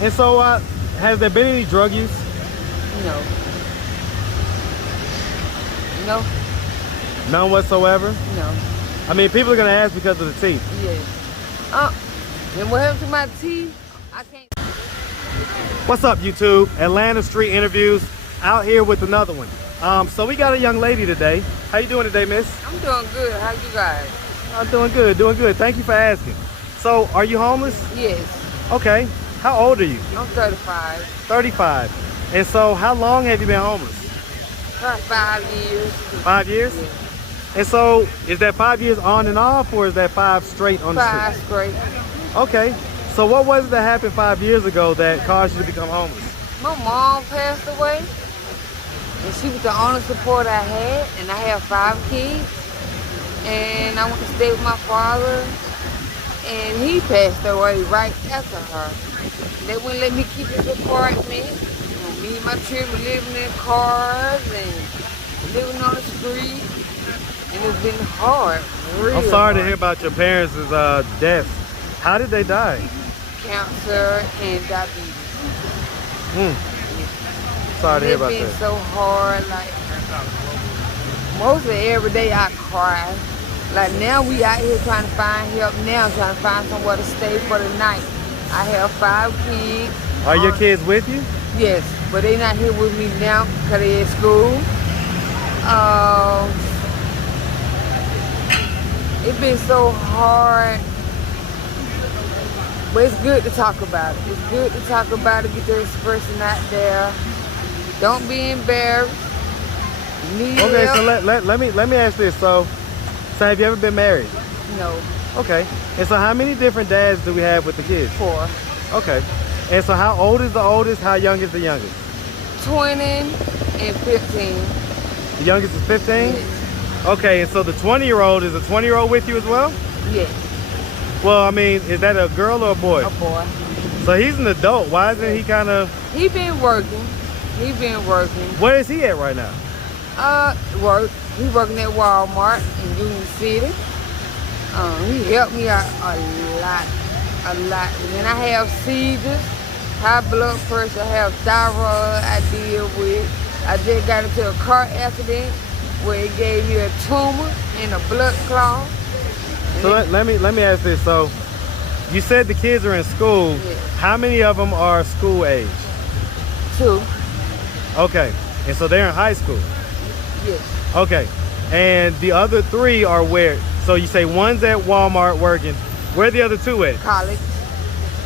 And so, has there been any drug use? No. No. None whatsoever? No. I mean, people are gonna ask because of the teeth. Yes. And what happened to my teeth? I can't. What's up, YouTube? Atlanta Street Interviews, out here with another one. So we got a young lady today. How you doing today, miss? I'm doing good. How you guys? I'm doing good, doing good. Thank you for asking. So, are you homeless? Yes. Okay. How old are you? I'm 35. 35. And so, how long have you been homeless? About 5 years. 5 years? Yes. And so, is that 5 years on and off, or is that 5 straight on the 5 street? straight. Okay. So, what was it that happened 5 years ago that caused you to become homeless? My mom passed away, and she was the only support I had, and I have 5 kids. And I went to stay with my father, and he passed away right after her. They wouldn't let me keep his apartment. Me and my children living in cars and living on the street, and it's been hard. Real I'm sorry to hard. hear about your parents' death. How did they die? Cancer and diabetes. Sorry to hear It's about been that. so hard. Like mostly every day I cry. Like now we out here trying to find help now, trying to find somewhere to stay for the night. I have 5 kids. Are your kids with you? Yes, but they not here with me now because they at school. It's been so hard, but it's good to talk about it. It's good to talk about it, get the expression out there. Don't be embarrassed. Need Okay, help? so let me ask this. So have you ever been married? No, Okay. And so how many different dads do we have with the kids? 4. Okay. And so how old is the oldest? How young is the youngest? 20 and 15. The youngest is 15? Yes. Okay, and so the 20-year-old, is a 20-year-old with you as well? Yes, Well, I mean, is that a girl or a boy? a boy. So he's an adult. Why isn't he kind of... He been working. He been working. Where is he at right now? Work. He working at Walmart in Union City. He helped me out a lot. And I have seizures, high blood pressure, I have thyroid I deal with. I just got into a car accident where it gave me a tumor and a blood clot. So let me ask this. So you said the kids are in school. Yes. How many of them are school age? 2. Okay. And so they're in high school. Yes. Okay. And the other 3 are where? So you say one's at Walmart working. Where are the other 2 at? College.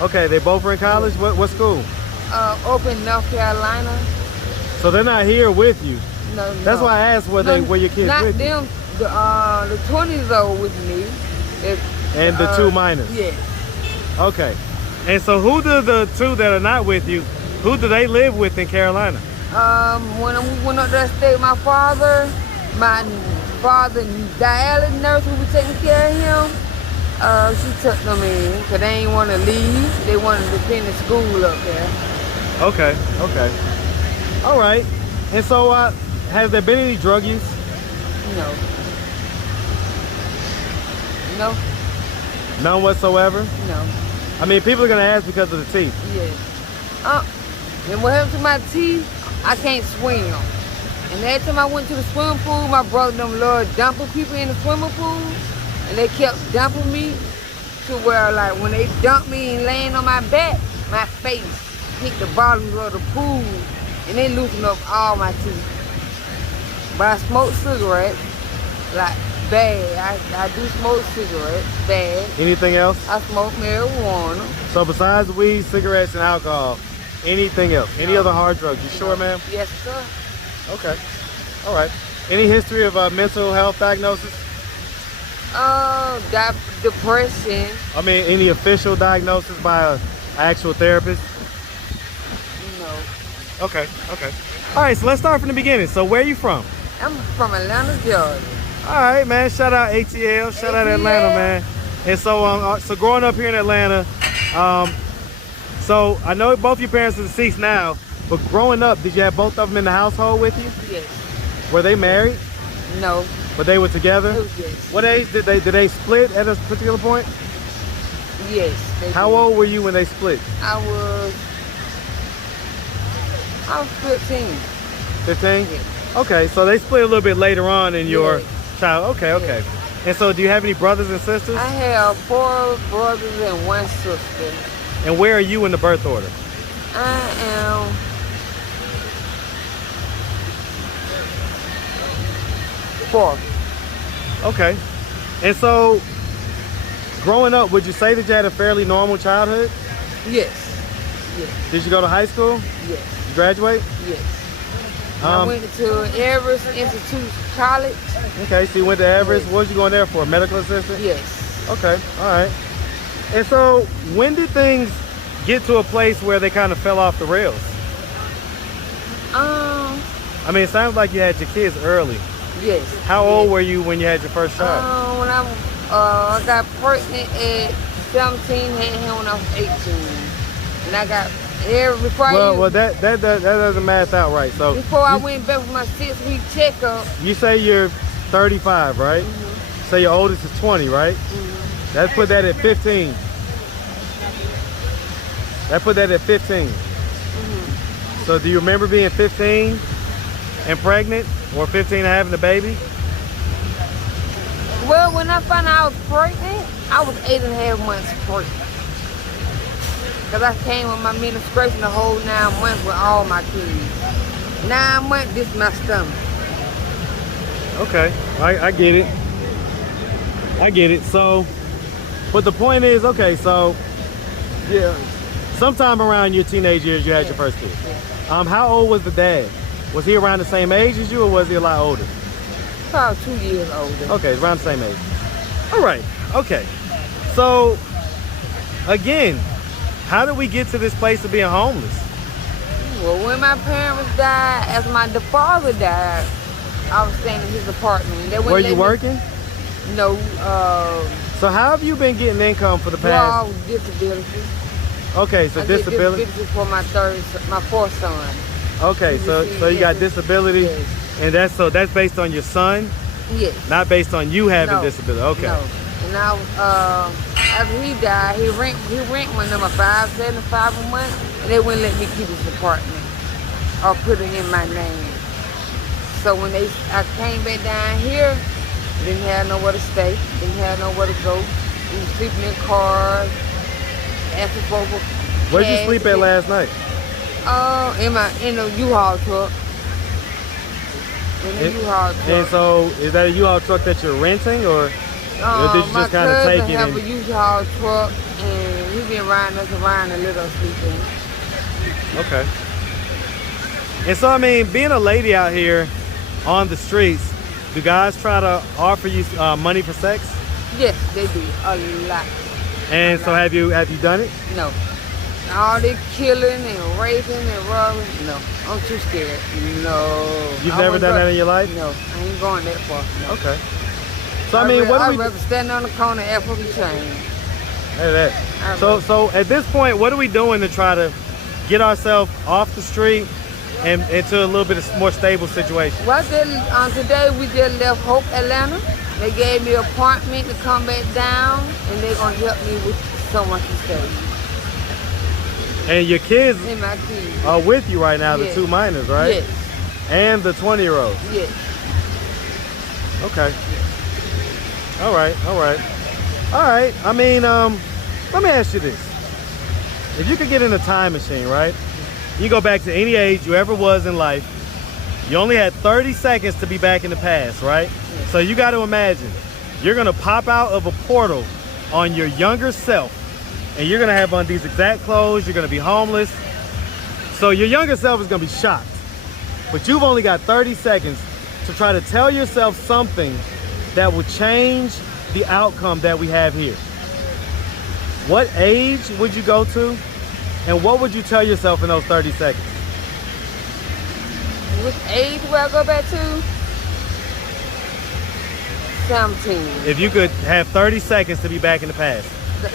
Okay, they both are in college? What school? Open North Carolina. So they're not here with you. No, That's why I asked where your kids not with you. them. The 20s are with me. And the 2 minors. Yes. Okay. And so who do the 2 that are not with you, who do they live with in Carolina? When we went up there to stay with my father dialysis nurse who was taking care of him, she took them in because they ain't want to leave. They wanted to finish school up there. Okay, okay. All right. And so has there been any drug use? No. No. None whatsoever? No. I mean, people are going to ask because of the teeth. Yes. And what happened to my teeth? I can't swim. And every time I went to the swimming pool, my brother them loved dumping people in the swimming pool. And they kept dumping me to where, like, when they dumped me and laying on my back, my face hit the bottom of the pool. And they loosened up all my teeth. But I smoke cigarettes, like, bad. I do smoke cigarettes, bad. Anything else? I smoke marijuana. So besides weed, cigarettes, and alcohol, anything else? Any other hard drugs? You sure, ma'am? Yes, sir. Okay. All right. Any history of mental health diagnosis? Depression. I mean, any official diagnosis by an actual therapist? No. Okay, okay. All right, so let's start from the beginning. So where are you from? I'm from Atlanta, Georgia. All right, man. Shout out ATL. Shout out Atlanta, man. And so, so growing up here in Atlanta, so I know both your parents are deceased now, but growing up, did you have both of them in the household with you? Yes. Were they married? No. But they were together? Yes. What age did they split at a particular point? Yes. How old were you when they split? I was I was 15. 15? Yeah. Okay, so they split a little bit later on in your Yeah. child. Okay, okay. Yeah. And so do you have any brothers and sisters? I have 4 brothers and 1 sister. And where are you in the birth order? I am 4. Okay. And so, growing up, would you say that you had a fairly normal childhood? Yes. Yes. Did you go to high school? Yes. You graduate? Yes. I went to Everest Institute College. Okay, so you went to Everest. Yes. What was you going there for? Medical assistant? Yes. Okay, all right. And so, when did things get to a place where they kind of fell off the rails? I mean, it sounds like you had your kids early. Yes. How old were you when you had your first child? When I got pregnant at 17, had him when I was 18. And I got before that doesn't math out right. So before I went back for my 6-week checkup. You say you're 35, right? Mm-hmm. So your oldest is 20, right? Mm-hmm. Let's put that at 15. That put that at 15. Mm-hmm. So do you remember being 15 and pregnant, or 15 and having a baby? Well, when I found out I was pregnant, I was 8.5 months pregnant. Because I came with my menstruation the whole 9 months with all my kids. 9 months, this is my stomach. Okay, I get it. I get it. So, but the point is, okay, so, yeah, sometime around your teenage years, you had your first kid. How old was the dad? Was he around the same age as you, or was he a lot older? Probably 2 years older. Okay, around the same age. All right, okay. So, again, how did we get to this place of being homeless? Well, when my parents died, as the father died, I was staying in his apartment. They Were you working? No. So how have you been getting income for the past? Well, disability. Okay, so I get disability. disability for my 4th son. Okay, so you got disability, Yes. and that's based on your son, Yes. not based on you having No. disability. Okay. No. And now, after he died, he rent one number $575 a month, and they wouldn't let me keep his apartment or put it in my name. So when I came back down here, didn't have nowhere to stay, didn't have nowhere to go. We was sleeping in cars, asking for Where'd you sleep at last night? In the U-Haul truck. In the U-Haul truck. And so, is that a U-Haul truck that you're renting, or did you My just kind of take cousin it? have a U-Haul truck, and he been riding us around and let us sleep in it. Okay. And so, I mean, being a lady out here on the streets, do guys try to offer you money for sex? Yes, they do a lot. And so, have you done it? No. All this killing and raping and robbing, no. I'm too scared. No. You've never done that in your life? No, I ain't going that far. No. Okay. So I mean, what do I'd we? rather stand on the corner and ask for the change. Hey, that. So at this point, what are we doing to try to get ourselves off the street and into a little bit of more stable situation? Well, today we just left Hope, Atlanta. They gave me an appointment to come back down, and they're gonna help me with someone to stay. And your kids And my kids. are with you right now, the Yes. 2 minors, right? Yes. And the 20-year-old. Yes. Okay. All right. All right. All right. I mean, let me ask you this. If you could get in a time machine, right? You go back to any age you ever was in life. You only had 30 seconds to be back in the past, right? Yes. So you got to imagine you're going to pop out of a portal on your younger self, and you're going to have on these exact clothes. You're going to be homeless. So your younger self is going to be shocked. But you've only got 30 seconds to try to tell yourself something that will change the outcome that we have here. What age would you go to? And what would you tell yourself in those 30 seconds? Which age will I go back to? 17. If you could have 30 seconds to be back in the past.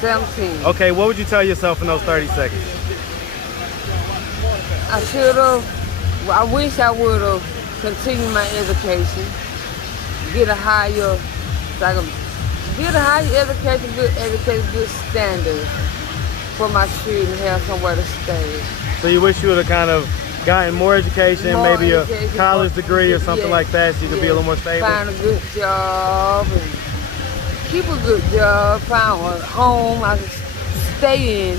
17. Okay, what would you tell yourself in those 30 seconds? I should have, I wish I would have continued my education, get a higher, education, good standards for my children, have somewhere to stay. So you wish you would have kind of gotten more education, More maybe education, a college degree or something yes, like that, so you can be a little more stable? Find a good job and keep a good job. Find a home I can stay in.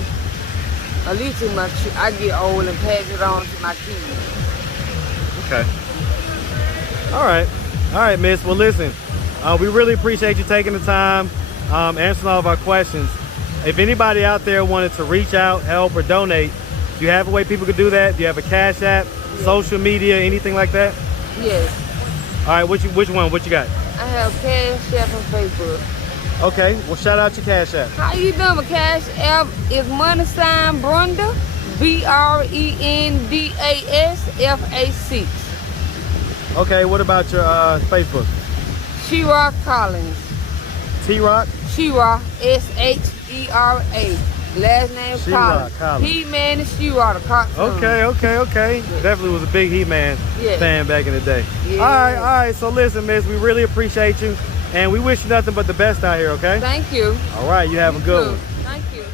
At least till I get old and pass it on to my kids. Okay. All right, Miss. Well, listen, we really appreciate you taking the time, answering all of our questions. If anybody out there wanted to reach out, help, or donate, do you have a way people could do that? Do you have a Cash App, social media, anything like that? Yes. All right, which one? What you got? I have Cash App on Facebook. Okay, well, shout out your Cash App. How you doing? My Cash App is $Brenda, BRENDASFA6. Okay, what about your Facebook? Shera Collins. T-Rock? Shera, SHERA. Last name Shera Collins. He-Man and Shera, the cartoon. Okay. Definitely was a big He-Man fan back in the day. Yeah. All right. So listen, Miss, we really appreciate you, and we wish you nothing but the best out here, okay? Thank you. All right, you have a good one. Thank you.